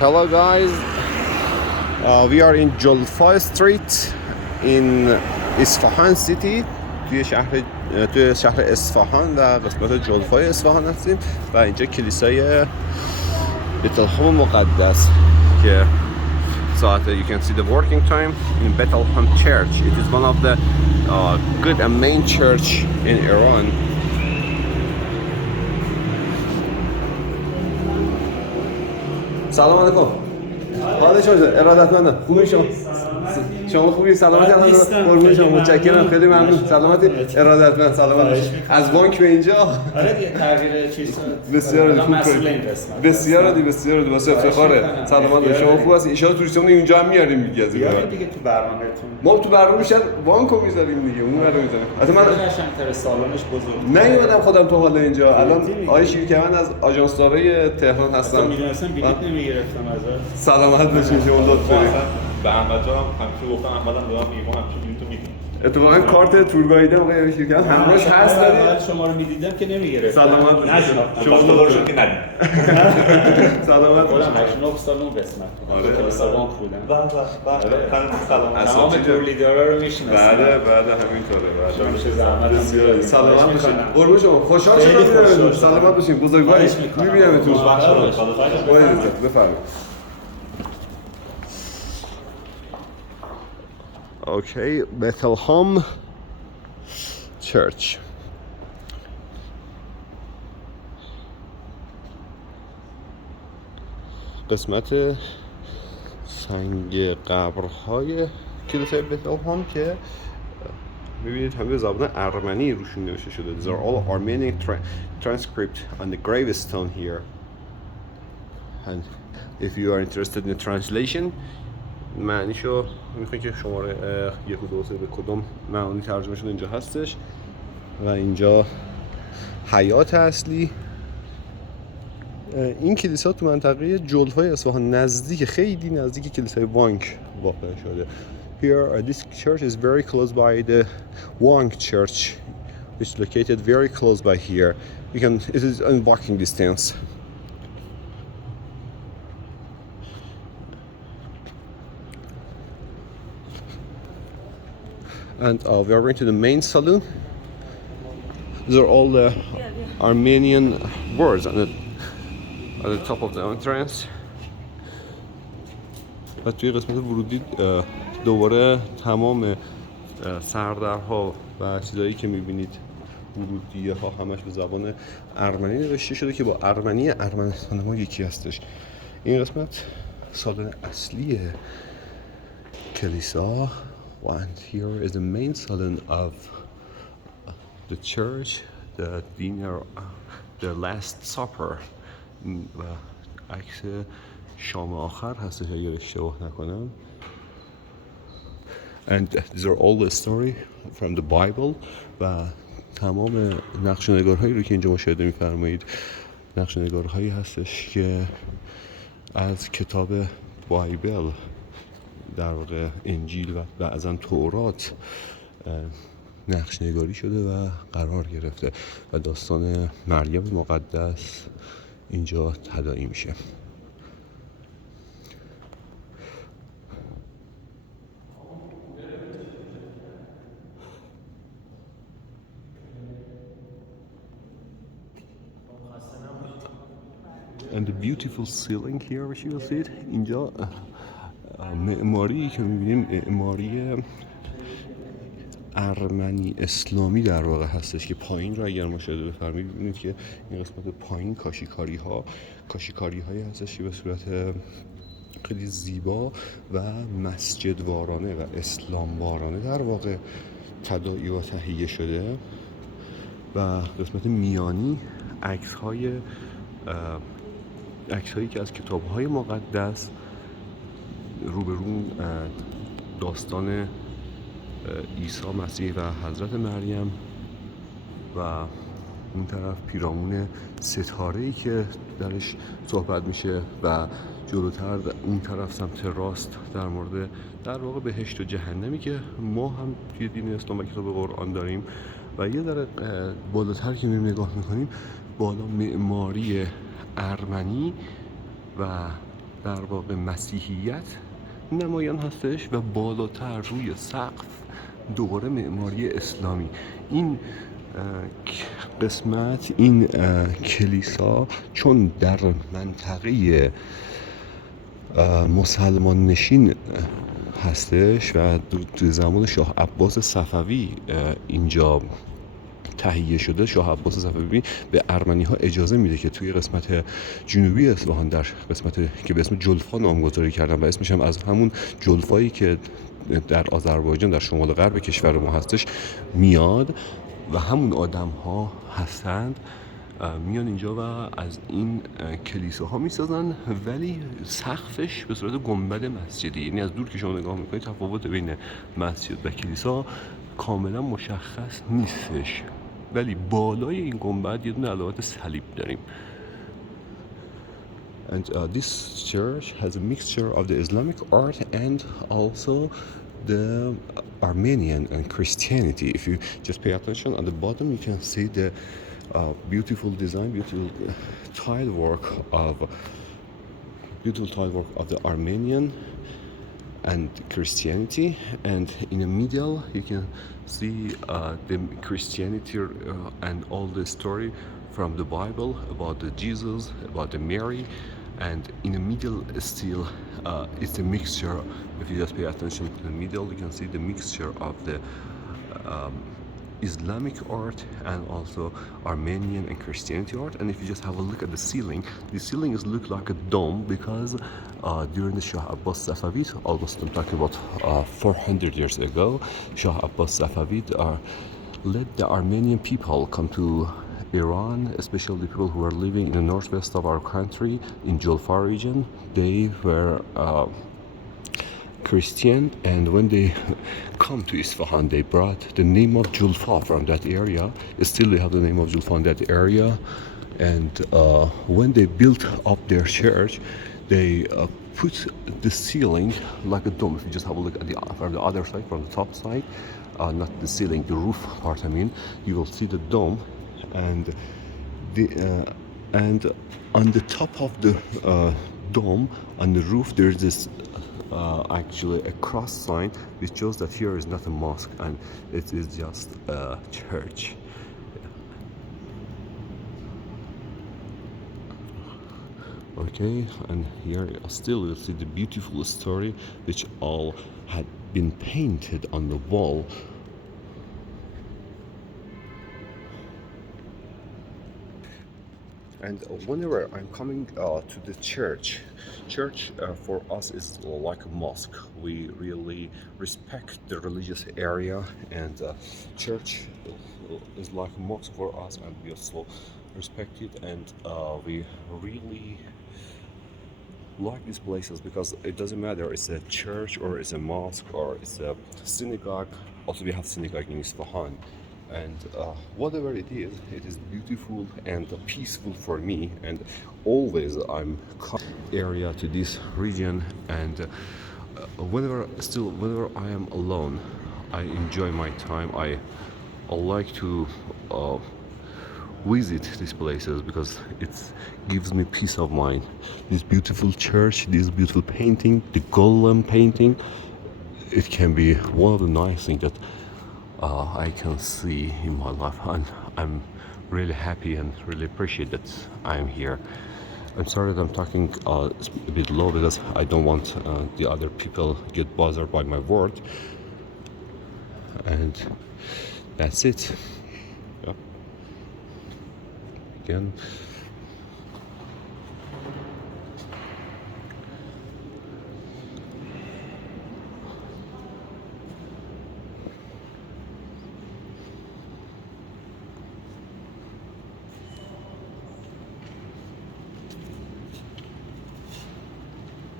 Hello guys, we are in Julfa Street in Isfahan city. توی شهر اصفهان و قسمت جلفای اصفهان هستیم و اینجا کلیسای بتلحم مقدس که ساعت you can see the working time in Bethlehem Church. It is one of the good and main church in Iran. سلام علیکم. حال شما ارادتمندم. خوبی شما؟ شما خوبی؟ سلامتی هم قربون شما. متشکرم، خیلی ممنون. سلامتی، ارادتمند. سلامت. از بانک به اینجا. آره دیگه تغییر چیز بسیار بسیار واسه افتخاره. سلامت. شما خوب هستید؟ ان شاء الله توریستمون اینجا هم میاریم دیگه از اینجا. دیگه تو برنامه‌تون. ما تو برنامه میشن بانکو میذاریم دیگه. اون رو میذاریم. البته من قشنگ‌تر سالنش بزرگ. نیومدم خودم تو حال اینجا. الان آقای شیرکمند از آژانس‌دارای تهران هستم. میدونستم بلیط نمیگرفتم ازش. سلامت باشین شما لطف دارید. به احمد جان همیشه گفتم احمدم دارم میگم همیشه بلیطو میدم. اتفاقا کارت تورگایدم آقای شیرکمند همراهش هست دارید. اول شما رو میدیدم که نمیگرفتم. سلامت باشین. شما خدا شد که ندید. سلامت باشین. 89 سال اون قسمت. آره. کلیسا بانک بودم. خانم سلام. تمام تور لیدرها رو میشناسم. بله همینطوره. شما چه زحمت بسیار سلامت باشین. قربون شما. خوشحال شدم. سلامت باشین. بزرگواری. میبینمتون. بفرمایید. Okay, Bethlehem Church. قسمت سنگ قبرهای کلیسای بتلحم که می‌بینید همه به زبان ارمنی روشون نوشته شده. These are all Armenian transcript on the gravestone here. And if you are interested in the translation, معنیشو میخواین که شماره 1 و 2 3 به کدوم معانی ترجمه شده اینجا هستش و اینجا حیات اصلی. این کلیسا تو منطقه جلفای اصفهان خیلی نزدیک کلیسای وانک واقع شده. Here this church is very close by the Wank Church, which is located very close by here. It is in walking distance. And we are going to the main saloon. These are all the Armenian words at the top of the entrance. و توی قسمت ورودی دوباره تمام سردرها و چیزایی که میبینید ورودیه ها همش به زبان ارمنی نوشته شده که با ارمنستان ما یکی هستش. این قسمت سالن اصلی کلیسا. And here is the main salon of the church, the dinner, the last supper. عکس شام آخر هستش اگر اشتباه نکنم. And these are all the story from the Bible. و تمام نقش و نگارهایی رو که اینجا مشاهده می‌فرمایید نقش و نگارهایی هستش که از کتاب بایبل در واقع انجیل و بعضا تورات نقش نگاری شده و قرار گرفته و داستان مریم مقدس اینجا تداعی میشه. And the beautiful ceiling here which you will see it. اینجا معماری که می‌بینیم معماری ارمنی اسلامی در واقع هستش که پایین رو اگر مشاهده بفرمایید می‌بینید که این قسمت پایین کاشی‌کاری‌هایی هستش که به صورت خیلی زیبا و مسجدوارانه و اسلاموارانه در واقع تداعی و تهیه شده و قسمت میانی عکس‌هایی که از کتاب‌های مقدس روبرون داستان عیسی مسیح و حضرت مریم و اون طرف پیرامون ستاره‌ای که درش صحبت میشه و جلوتر اون طرف سمت راست در مورد در واقع بهشت و جهنمی که ما هم توی دین اسلام و کتاب قرآن داریم و یه ذره بالاتر که میریم نگاه میکنیم بالا معماری ارمنی و در واقع مسیحیت نمایان هستش و بالاتر روی سقف دوباره معماری اسلامی. این قسمت، این کلیسا چون در منطقه مسلمان نشین هستش و تو زمان شاه عباس صفوی اینجا تهیه شده، شاه عباس صفوی به ارمنی ها اجازه میده که توی قسمت جنوبی اصفهان، در قسمت که به اسم جلفا نامگذاری کردن و اسمش هم از همون جلفایی که در آذربایجان در شمال غرب کشور ما هستش میاد و همون آدم ها هستند، میان اینجا و از این کلیساها میسازن، ولی سقفش به صورت گنبد مسجدی، یعنی از دور که شما نگاه میکنید تفاوت بین مسجد و کلیسا کاملا مشخص نیستش، ولی بالای این گنبد یه دونه علامت صلیب داریم. And this church has a mixture of the Islamic art and also the Armenian and Christianity. If you just pay attention on the bottom, you can see the beautiful design, beautiful tile work of the Armenian and Christianity, and in the middle you can see the Christianity and all the story from the Bible about the Jesus, about the Mary, and in the middle still it's a mixture. If you just pay attention to the middle, you can see the mixture of the Islamic art and also Armenian and Christianity art. And if you just have a look at the ceiling is look like a dome because during the Shah Abbas Safavid, almost I'm talking about 400 years ago, Shah Abbas Safavid led the Armenian people come to Iran, especially the people who were living in the northwest of our country in Julfa region. They were Christian, and when they come to Isfahan, they brought the name of Julfa from that area. Still they have the name of Julfa in that area, and when they built up their church, they put the ceiling like a dome. If you just have a look at from the other side, from the top side, not the ceiling, the roof part, I mean, you will see the dome, and on the top of the dome, on the roof, there's this actually a cross sign which shows that here is not a mosque and it is just a church. Okay, and here still you'll see the beautiful story which all had been painted on the wall. And whenever I'm coming to the church for us is like a mosque. We really respect the religious area, and church is like a mosque for us, and we also respect it, and we really like these places because it doesn't matter it's a church or it's a mosque or it's a synagogue. Also we have synagogue in Isfahan. And whatever it is beautiful and peaceful for me, and always I'm area to this region, and whenever I am alone, I enjoy my time. I like to visit these places because it gives me peace of mind. This beautiful church, this beautiful painting, the golem painting, it can be one of the nice things that I can see in my life, and I'm really happy and really appreciate that I'm here. I'm sorry that I'm talking a bit low because I don't want the other people get bothered by my word, and that's it. Yeah. Again,